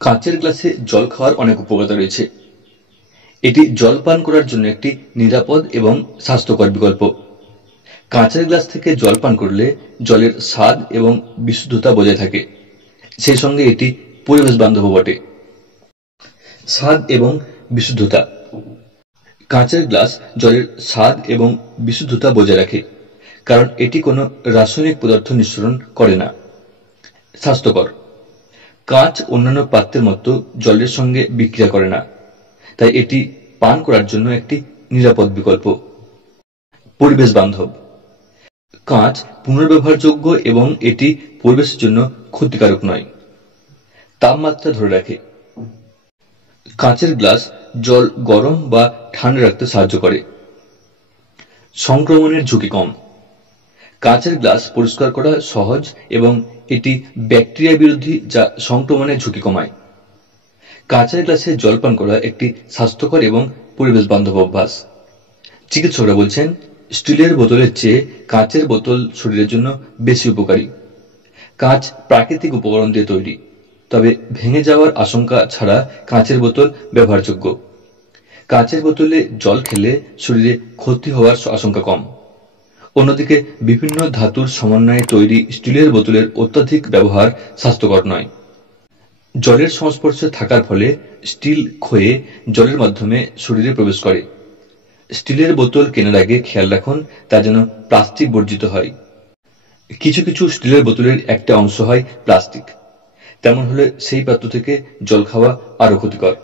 কাঁচের গ্লাসে জল খাওয়ার অনেক উপকারিতা রয়েছে। এটি জল পান করার জন্য একটি নিরাপদ এবং স্বাস্থ্যকর বিকল্প। কাঁচের গ্লাস থেকে জল পান করলে জলের স্বাদ এবং বিশুদ্ধতা বজায় থাকে, সেই সঙ্গে এটি পরিবেশ বান্ধব বটে। স্বাদ এবং বিশুদ্ধতা। কাঁচের গ্লাস জলের স্বাদ এবং বিশুদ্ধতা বজায় রাখে, কারণ এটি কোনো রাসায়নিক পদার্থ নিঃসরণ করে না। স্বাস্থ্যকর। কাঁচ অন্যান্য পাত্রের মতো জলের সঙ্গে বিক্রিয়া করে না, তাই এটি পান করার জন্য একটি নিরাপদ বিকল্প। পরিবেশ বান্ধব। কাঁচ পুনর্ব্যবহারযোগ্য এবং এটি পরিবেশের জন্য ক্ষতিকারক নয়। তাপমাত্রা ধরে রাখে। কাঁচের গ্লাস জল গরম বা ঠান্ডা রাখতে সাহায্য করে। সংক্রমণের ঝুঁকি কম। কাঁচের গ্লাস পরিষ্কার করা সহজ এবং এটি ব্যাকটেরিয়া বিরোধী, যা সংক্রমণের ঝুঁকি কমায়। কাঁচের গ্লাসে জল পান করা একটি স্বাস্থ্যকর এবং পরিবেশ বান্ধব অভ্যাস। চিকিৎসকরা বলছেন, স্টিলের বোতলের চেয়ে কাঁচের বোতল শরীরের জন্য বেশি উপকারী। কাঁচ প্রাকৃতিক উপকরণ দিয়ে তৈরি, তবে ভেঙে যাওয়ার আশঙ্কা ছাড়া কাঁচের বোতল ব্যবহারযোগ্য। কাঁচের বোতলে জল খেলে শরীরে ক্ষতি হওয়ার আশঙ্কা কম। অন্যদিকে বিভিন্ন ধাতুর সমন্বয়ে তৈরি স্টিলের বোতলের অত্যাধিক ব্যবহার স্বাস্থ্যকর নয়। জলের সংস্পর্শে থাকার ফলে স্টিল ক্ষয়ে জলের মাধ্যমে শরীরে প্রবেশ করে। স্টিলের বোতল কেনার আগে খেয়াল রাখুন তা যেন প্লাস্টিক বর্জিত হয়। কিছু কিছু স্টিলের বোতলের একটা অংশ হয় প্লাস্টিক, তেমন হলে সেই পাত্র থেকে জল খাওয়া আরো ক্ষতিকর।